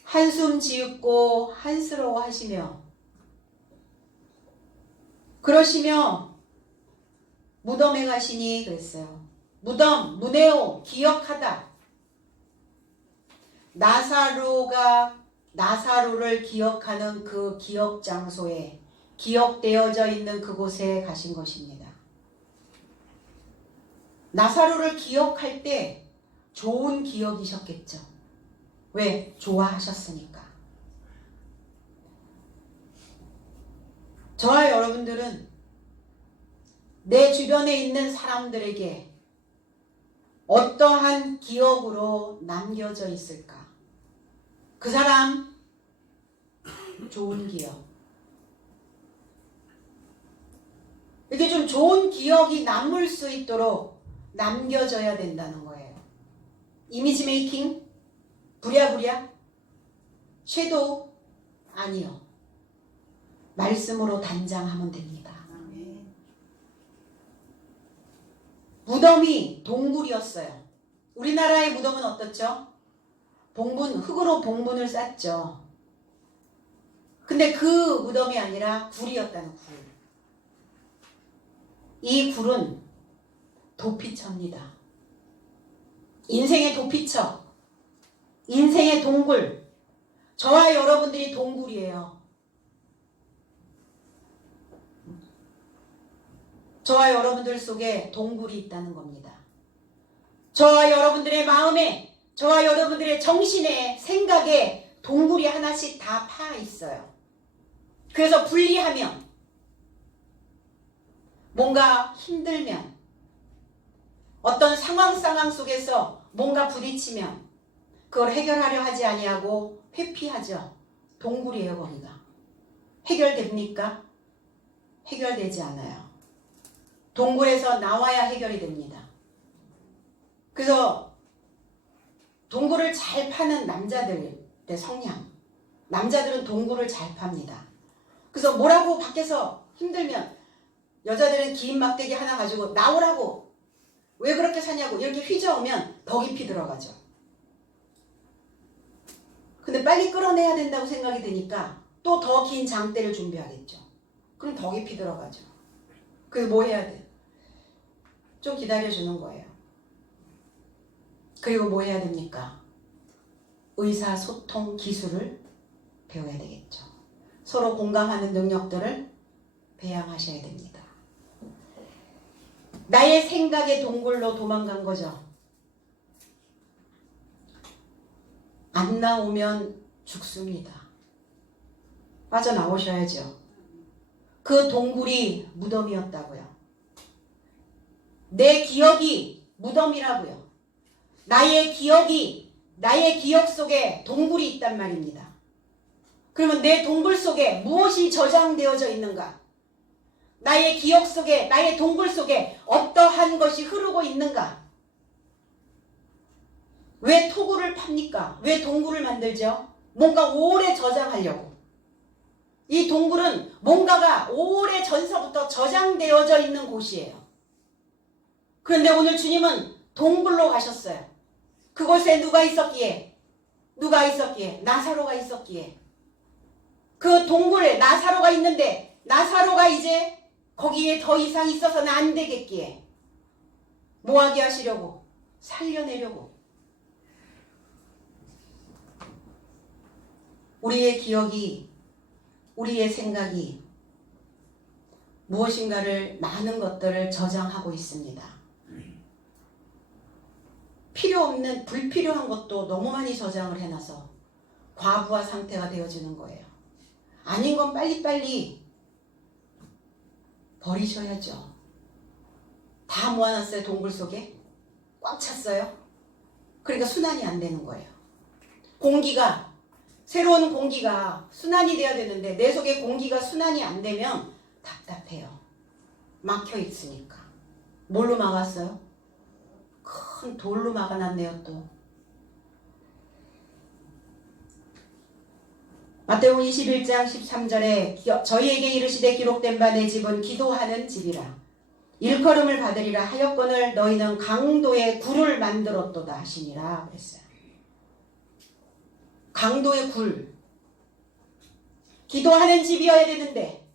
한숨 지읍고 한스러워 하시며 그러시며 무덤에 가시니 그랬어요. 무덤, 무네오, 기억하다. 나사로를 기억하는 그 기억 장소에 기억되어져 있는 그곳에 가신 것입니다. 나사로를 기억할 때 좋은 기억이셨겠죠. 왜? 좋아하셨으니까. 저와 여러분들은 내 주변에 있는 사람들에게 어떠한 기억으로 남겨져 있을까? 그 사람 좋은 기억. 이렇게 좀 좋은 기억이 남을 수 있도록 남겨져야 된다는 거예요. 이미지 메이킹? 부랴부랴? 섀도우? 아니요. 말씀으로 단장하면 됩니다. 무덤이 동굴이었어요. 우리나라의 무덤은 어떻죠? 흙으로 봉분을 쌌죠. 근데 그 무덤이 아니라 굴이었다는 굴. 이 굴은 도피처입니다. 인생의 도피처. 인생의 동굴. 저와 여러분들이 동굴이에요. 저와 여러분들 속에 동굴이 있다는 겁니다. 저와 여러분들의 마음에, 저와 여러분들의 정신에, 생각에 동굴이 하나씩 다 파 있어요. 그래서 분리하면, 뭔가 힘들면, 어떤 상황 속에서 뭔가 부딪히면 그걸 해결하려 하지 아니하고 회피하죠. 동굴이에요, 거기가. 해결됩니까? 해결되지 않아요. 동굴에서 나와야 해결이 됩니다. 그래서 동굴을 잘 파는 남자들의 성향. 남자들은 동굴을 잘 팝니다. 그래서 뭐라고 밖에서 힘들면 여자들은 긴 막대기 하나 가지고 나오라고, 왜 그렇게 사냐고 이렇게 휘저으면 더 깊이 들어가죠. 근데 빨리 끌어내야 된다고 생각이 드니까 또 더 긴 장대를 준비하겠죠. 그럼 더 깊이 들어가죠. 그래서 뭐 해야 돼? 좀 기다려주는 거예요. 그리고 뭐 해야 됩니까? 의사소통 기술을 배워야 되겠죠. 서로 공감하는 능력들을 배양하셔야 됩니다. 나의 생각의 동굴로 도망간 거죠. 안 나오면 죽습니다. 빠져나오셔야죠. 그 동굴이 무덤이었다고요. 내 기억이 무덤이라고요. 나의 기억 속에 동굴이 있단 말입니다. 그러면 내 동굴 속에 무엇이 저장되어져 있는가? 나의 기억 속에, 나의 동굴 속에 어떠한 것이 흐르고 있는가? 왜 토구를 팝니까? 왜 동굴을 만들죠? 뭔가 오래 저장하려고. 이 동굴은 뭔가가 오래 전서부터 저장되어져 있는 곳이에요. 그런데 오늘 주님은 동굴로 가셨어요. 그곳에 누가 있었기에? 누가 있었기에? 나사로가 있었기에. 그 동굴에 나사로가 있는데 나사로가 이제 거기에 더 이상 있어서는 안 되겠기에 뭐하게 하시려고? 살려내려고. 우리의 기억이, 우리의 생각이 무엇인가를, 많은 것들을 저장하고 있습니다. 필요 없는, 불필요한 것도 너무 많이 저장을 해놔서 과부하 상태가 되어지는 거예요. 아닌 건 빨리빨리 버리셔야죠. 다 모아놨어요. 동굴 속에 꽉 찼어요. 그러니까 순환이 안 되는 거예요. 공기가, 새로운 공기가 순환이 돼야 되는데 내 속에 공기가 순환이 안 되면 답답해요. 막혀 있으니까. 뭘로 막았어요? 큰 돌로 막아놨네요. 또 마태복음 21장 13절에 저희에게 이르시되 기록된 바 내 집은 기도하는 집이라 일컬음을 받으리라 하였거늘 너희는 강도의 굴을 만들었도다 하시니라 그랬어요. 강도의 굴. 기도하는 집이어야 되는데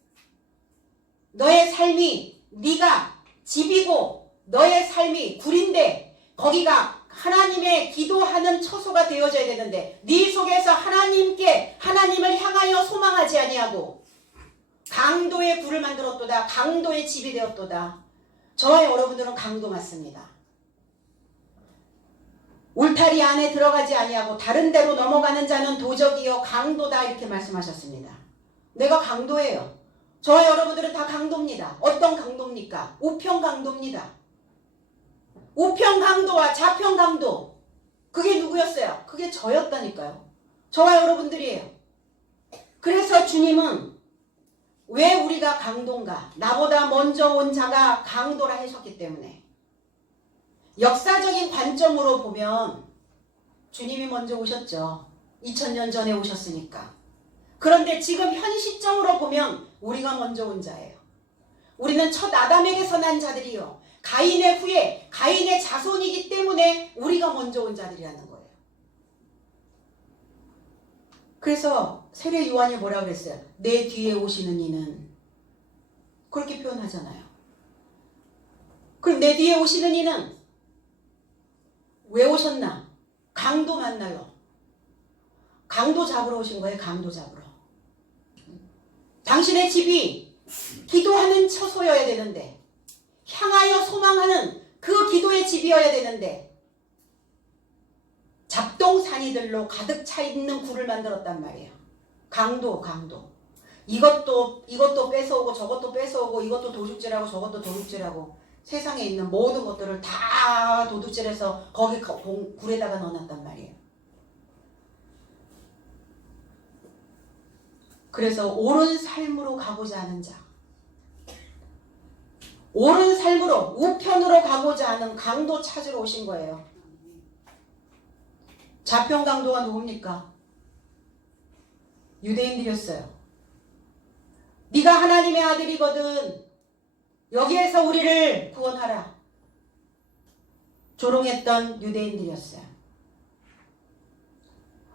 너의 삶이, 네가 집이고 너의 삶이 굴인데 거기가 하나님의 기도하는 처소가 되어져야 되는데 네 속에서 하나님을 향하여 소망하지 아니하고 강도의 굴을 만들었도다. 강도의 집이 되었도다. 저와 여러분들은 강도 맞습니다. 울타리 안에 들어가지 아니하고 다른 데로 넘어가는 자는 도적이요 강도다 이렇게 말씀하셨습니다. 내가 강도예요. 저와 여러분들은 다 강도입니다. 어떤 강도입니까? 우편 강도입니다. 우편 강도와 좌편 강도, 그게 누구였어요? 그게 저였다니까요. 저와 여러분들이에요. 그래서 주님은 왜 우리가 강도인가? 나보다 먼저 온 자가 강도라 하셨기 때문에. 역사적인 관점으로 보면 주님이 먼저 오셨죠. 2000년 전에 오셨으니까. 그런데 지금 현 시점으로 보면 우리가 먼저 온 자예요. 우리는 첫 아담에게서 난 자들이요. 가인의 후에 가인의 자손이기 때문에 우리가 먼저 온 자들이라는 거예요. 그래서 세례 요한이 뭐라고 그랬어요? 내 뒤에 오시는 이는, 그렇게 표현하잖아요. 그럼 내 뒤에 오시는 이는 왜 오셨나? 강도 만나요. 강도 잡으러 오신 거예요. 강도 잡으러. 당신의 집이 기도하는 처소여야 되는데, 향하여 소망하는 그 기도의 집이어야 되는데 잡동사니들로 가득 차 있는 굴을 만들었단 말이에요. 강도. 이것도 뺏어오고 저것도 뺏어오고 이것도 도둑질하고 저것도 도둑질하고 세상에 있는 모든 것들을 다 도둑질해서 거기 굴에다가 넣어놨단 말이에요. 그래서 옳은 삶으로 가고자 하는 자, 옳은 삶으로, 우편으로 가고자 하는 강도 찾으러 오신 거예요. 좌편 강도가 누굽니까? 유대인들이었어요. 네가 하나님의 아들이거든. 여기에서 우리를 구원하라. 조롱했던 유대인들이었어요.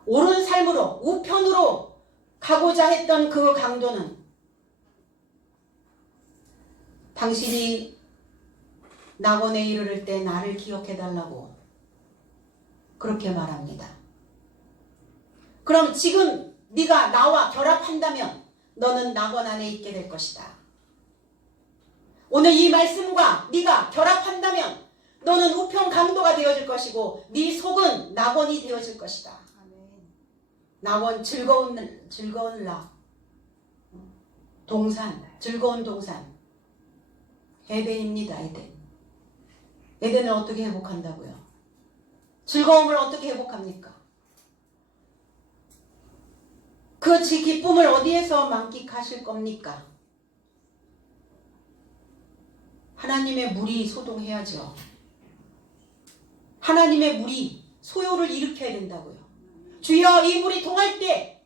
옳은 삶으로 우편으로 가고자 했던 그 강도는 당신이 낙원에 이르를 때 나를 기억해달라고 그렇게 말합니다. 그럼 지금 네가 나와 결합한다면 너는 낙원 안에 있게 될 것이다. 오늘 이 말씀과 네가 결합한다면 너는 우편 강도가 되어질 것이고 네 속은 낙원이 되어질 것이다. 낙원 즐거운 낙 동산 즐거운 동산 에덴입니다. 에덴. 에덴을 어떻게 회복한다고요? 즐거움을 어떻게 회복합니까? 그 기쁨을 어디에서 만끽하실 겁니까? 하나님의 물이 소동해야죠. 하나님의 물이 소요를 일으켜야 된다고요. 주여 이 물이 통할 때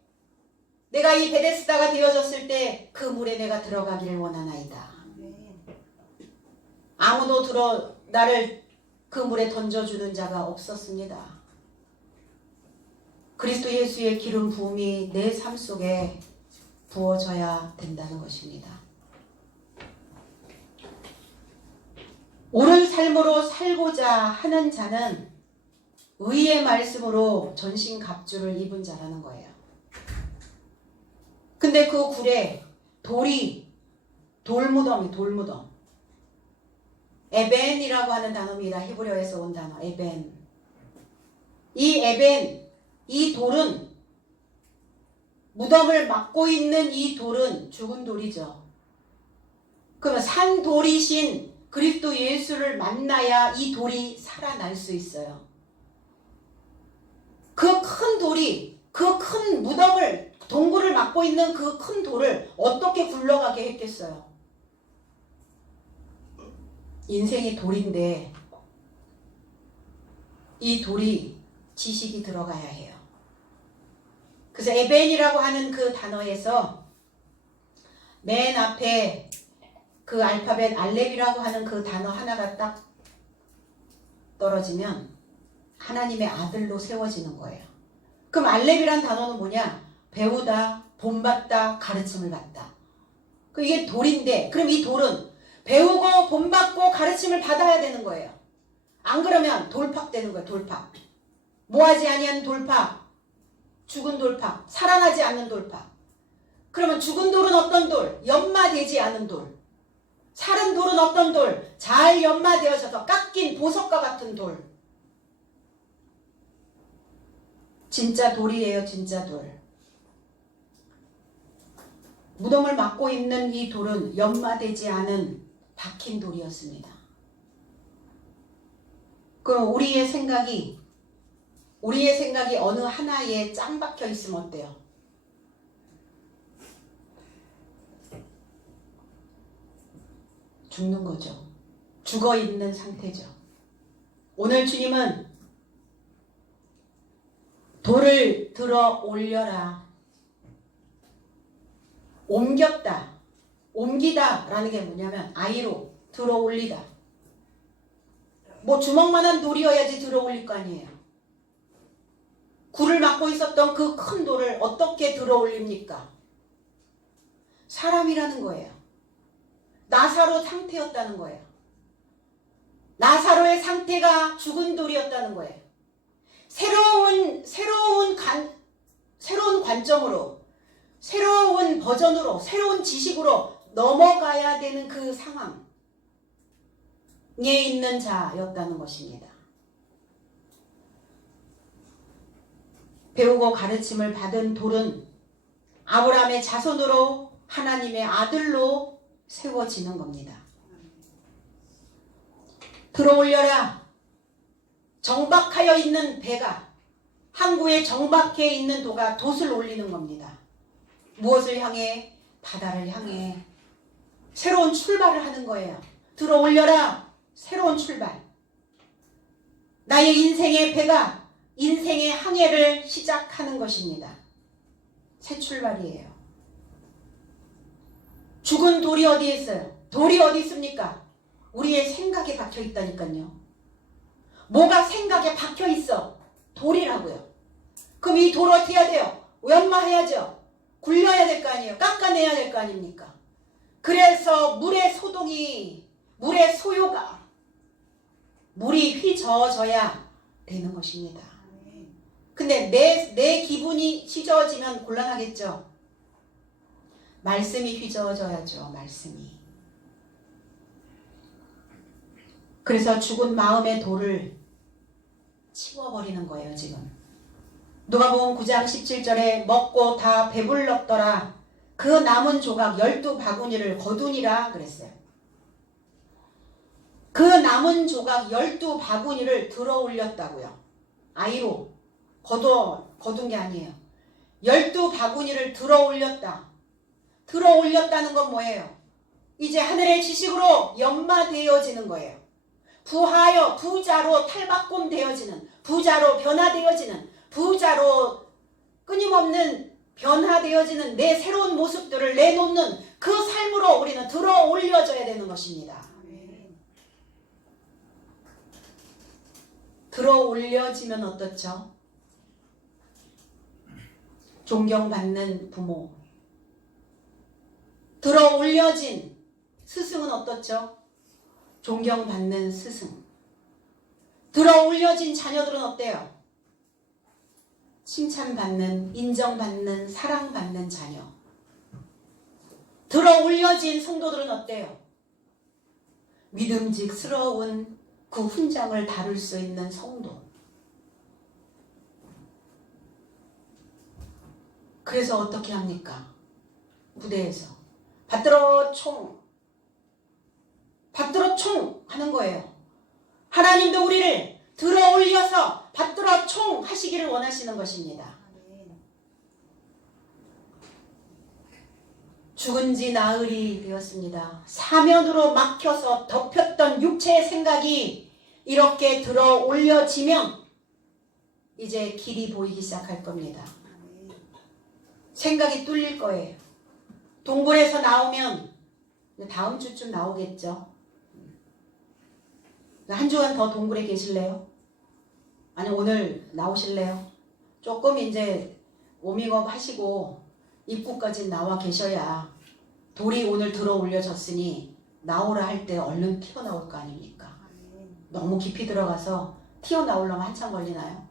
내가 이 베데스다가 되어졌을 때 그 물에 내가 들어가기를 원하나이다. 아무도 나를 그 물에 던져주는 자가 없었습니다. 그리스도 예수의 기름 부음이 내 삶 속에 부어져야 된다는 것입니다. 옳은 삶으로 살고자 하는 자는 의의 말씀으로 전신갑주를 입은 자라는 거예요. 근데 그 굴에 돌무덤. 에벤이라고 하는 단어입니다. 히브리어에서 온 단어, 에벤. 이 돌은, 무덤을 막고 있는 이 돌은 죽은 돌이죠. 그러면 산 돌이신 그리스도 예수를 만나야 이 돌이 살아날 수 있어요. 그 큰 돌이, 그 큰 무덤을, 동굴을 막고 있는 그 큰 돌을 어떻게 굴러가게 했겠어요? 인생이 돌인데 이 돌이 지식이 들어가야 해요. 그래서 에벤이라고 하는 그 단어에서 맨 앞에 그 알파벳 알렙이라고 하는 그 단어 하나가 딱 떨어지면 하나님의 아들로 세워지는 거예요. 그럼 알렙이란 단어는 뭐냐? 배우다, 본받다, 가르침을 받다. 이게 돌인데 그럼 이 돌은 배우고 본받고 가르침을 받아야 되는 거예요. 안 그러면 돌팍 되는 거예요. 돌팍. 모하지 아니한 돌팍, 죽은 돌팍, 살아나지 않는 돌팍. 그러면 죽은 돌은 어떤 돌? 연마되지 않은 돌. 살은 돌은 어떤 돌? 잘 연마되어져서 깎인 보석과 같은 돌. 진짜 돌이에요. 진짜 돌. 무덤을 막고 있는 이 돌은 연마되지 않은 박힌 돌이었습니다. 그럼 우리의 생각이 어느 하나에 짱 박혀 있으면 어때요? 죽는 거죠. 죽어 있는 상태죠. 오늘 주님은 돌을 들어 올려라. 옮기다 라는 게 뭐냐면 아이로 들어 올리다. 뭐 주먹만한 돌이어야지 들어 올릴 거 아니에요. 굴을 막고 있었던 그 큰 돌을 어떻게 들어 올립니까? 사람이라는 거예요. 나사로 상태였다는 거예요. 나사로의 상태가 죽은 돌이었다는 거예요. 새로운 관점으로, 새로운 버전으로, 새로운 지식으로 넘어가야 되는 그 상황에 있는 자였다는 것입니다. 배우고 가르침을 받은 돌은 아브라함의 자손으로 하나님의 아들로 세워지는 겁니다. 들어올려라. 정박하여 있는 배가, 항구에 정박해 있는 도가 돛을 올리는 겁니다. 무엇을 향해? 바다를 향해 새로운 출발을 하는 거예요. 들어올려라. 새로운 출발. 나의 인생의 배가 인생의 항해를 시작하는 것입니다. 새 출발이에요. 죽은 돌이 어디에 있어요? 돌이 어디 있습니까? 우리의 생각에 박혀 있다니까요. 뭐가 생각에 박혀 있어? 돌이라고요. 그럼 이 돌 어떻게 해야 돼요? 연마해야죠. 굴려야 될 거 아니에요. 깎아내야 될 거 아닙니까? 그래서 물의 소동이, 물의 소요가, 물이 휘저어져야 되는 것입니다. 근데 내 기분이 휘저어지면 곤란하겠죠. 말씀이 휘저어져야죠. 말씀이. 그래서 죽은 마음의 돌을 치워버리는 거예요. 지금 누가복음 9장 17절에 먹고 다 배불렀더라. 그 남은 조각 12바구니를 거두니라 그랬어요. 그 남은 조각 12바구니를 들어 올렸다고요. 아이로 거둔 게 아니에요. 12바구니를 들어 올렸다. 들어 올렸다는 건 뭐예요? 이제 하늘의 지식으로 연마되어지는 거예요. 부하여 부자로 탈바꿈 되어지는, 부자로 변화되어지는, 부자로 끊임없는 변화되어지는 내 새로운 모습들을 내놓는 그 삶으로 우리는 들어 올려져야 되는 것입니다. 들어 올려지면 어떻죠? 존경받는 부모. 들어 올려진 스승은 어떻죠? 존경받는 스승. 들어 올려진 자녀들은 어때요? 칭찬받는, 인정받는, 사랑받는 자녀. 들어 올려진 성도들은 어때요? 믿음직스러운 그 훈장을 다룰 수 있는 성도. 그래서 어떻게 합니까? 부대에서 받들어 총 하는 거예요. 하나님도 우리를 들어 올려서 받들어 총 하시기를 원하시는 것입니다. 죽은 지 나흘이 되었습니다. 사면으로 막혀서 덮였던 육체의 생각이 이렇게 들어 올려지면 이제 길이 보이기 시작할 겁니다. 생각이 뚫릴 거예요. 동굴에서 나오면 다음 주쯤 나오겠죠. 한 주간 더 동굴에 계실래요? 아니 오늘 나오실래요? 조금 이제 워밍업 하시고 입구까지 나와 계셔야 돌이 오늘 들어 올려졌으니 나오라 할 때 얼른 튀어나올 거 아닙니까? 너무 깊이 들어가서 튀어나오려면 한참 걸리나요?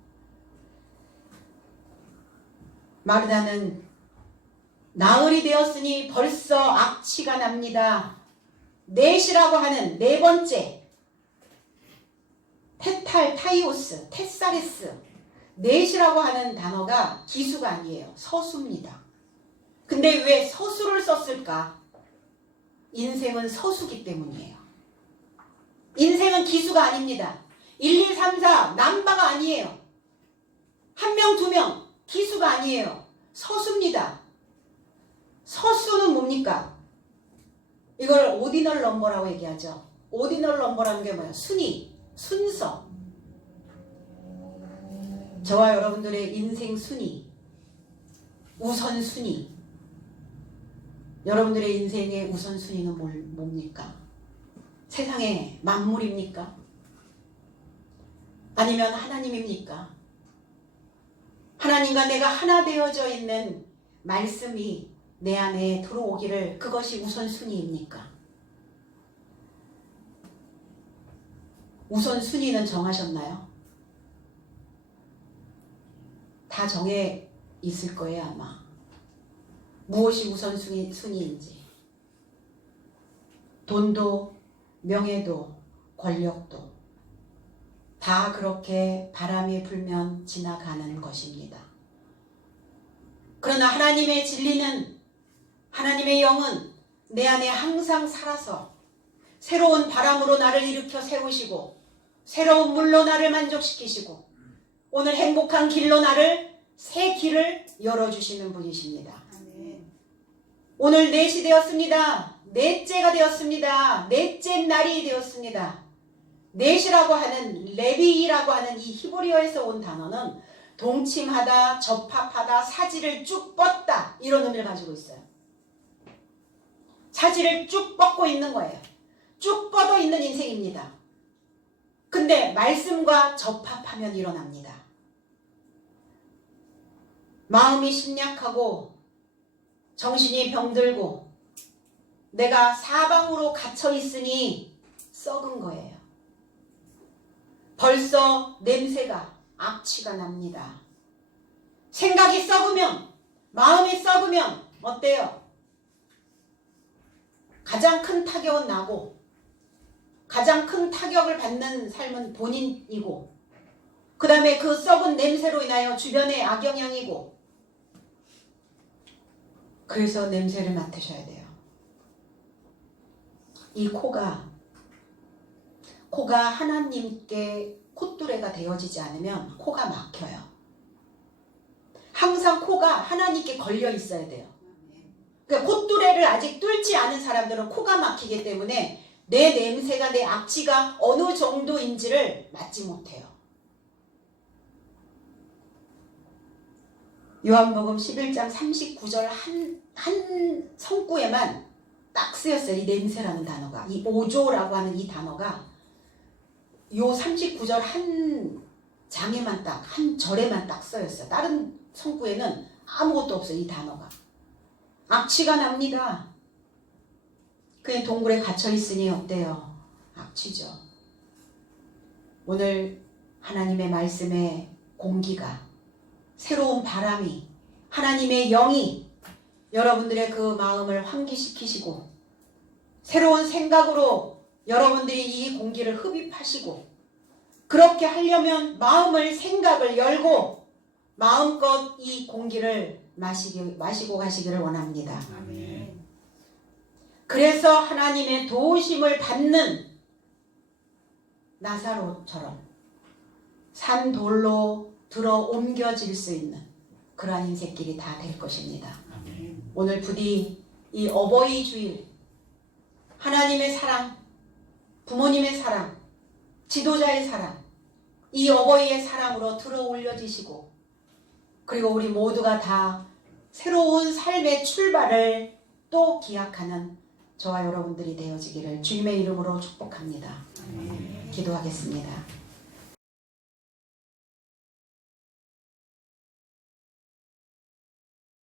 마르다는 나흘이 되었으니 벌써 악취가 납니다. 넷이라고 하는 네 번째 테탈, 타이오스, 테사레스 넷이라고 하는 단어가 기수가 아니에요. 서수입니다. 근데 왜 서수를 썼을까? 인생은 서수기 때문이에요. 인생은 기수가 아닙니다. 1, 2, 3, 4 남바가 아니에요. 한 명, 두 명 기수가 아니에요. 서수입니다. 서수는 뭡니까? 이걸 오디널 넘버라고 얘기하죠. 오디널 넘버라는 게 뭐예요? 순위, 순서. 저와 여러분들의 인생 순위, 우선순위. 여러분들의 인생의 우선순위는 뭡니까? 세상의 만물입니까? 아니면 하나님입니까? 하나님과 내가 하나 되어져 있는 말씀이 내 안에 들어오기를, 그것이 우선순위입니까? 우선순위는 정하셨나요? 다 정해 있을 거예요 아마. 무엇이 우선순위인지. 돈도 명예도 권력도 다 그렇게 바람이 불면 지나가는 것입니다. 그러나 하나님의 진리는, 하나님의 영은 내 안에 항상 살아서 새로운 바람으로 나를 일으켜 세우시고 새로운 물로 나를 만족시키시고 오늘 행복한 길로 나를, 새 길을 열어주시는 분이십니다. 오늘 4시 되었습니다. 넷째가 되었습니다. 넷째 날이 되었습니다. 넷이라고 하는, 레비라고 하는 이 히브리어에서 온 단어는 동침하다, 접합하다, 사지를 쭉 뻗다, 이런 의미를 가지고 있어요. 사지를 쭉 뻗고 있는 거예요. 쭉 뻗어 있는 인생입니다. 근데 말씀과 접합하면 일어납니다. 마음이 심약하고 정신이 병들고 내가 사방으로 갇혀 있으니 썩은 거예요. 벌써 냄새가 악취가 납니다. 생각이 썩으면, 마음이 썩으면 어때요? 가장 큰 타격은 나고 가장 큰 타격을 받는 삶은 본인이고 그 다음에 그 썩은 냄새로 인하여 주변의 악영향이고 그래서 냄새를 맡으셔야 돼요. 이 코가 하나님께 콧뚜레가 되어지지 않으면 코가 막혀요. 항상 코가 하나님께 걸려 있어야 돼요. 그러니까 콧뚜레를 아직 뚫지 않은 사람들은 코가 막히기 때문에 내 냄새가 내 악취가 어느 정도인지를 맡지 못해요. 요한복음 11장 39절 한 성구에만 딱 쓰였어요. 이 냄새라는 단어가. 이 오조라고 하는 이 단어가 요 39절 한 장에만 딱, 한 절에만 딱 써였어요. 다른 성구에는 아무것도 없어요. 이 단어가. 악취가 납니다. 그냥 동굴에 갇혀 있으니 어때요? 악취죠. 오늘 하나님의 말씀의 공기가, 새로운 바람이, 하나님의 영이 여러분들의 그 마음을 환기시키시고 새로운 생각으로 여러분들이 이 공기를 흡입하시고 그렇게 하려면 마음을, 생각을 열고 마음껏 이 공기를 마시고 가시기를 원합니다. 아멘. 그래서 하나님의 도우심을 받는 나사로처럼 산돌로 들어 옮겨질 수 있는 그러한 인생길이 다 될 것입니다. 아멘. 오늘 부디 이 어버이 주일 하나님의 사랑, 부모님의 사랑, 지도자의 사랑, 이 어버이의 사랑으로 들어 올려지시고 그리고 우리 모두가 다 새로운 삶의 출발을 또 기약하는 저와 여러분들이 되어지기를 주님의 이름으로 축복합니다. 아멘. 기도하겠습니다.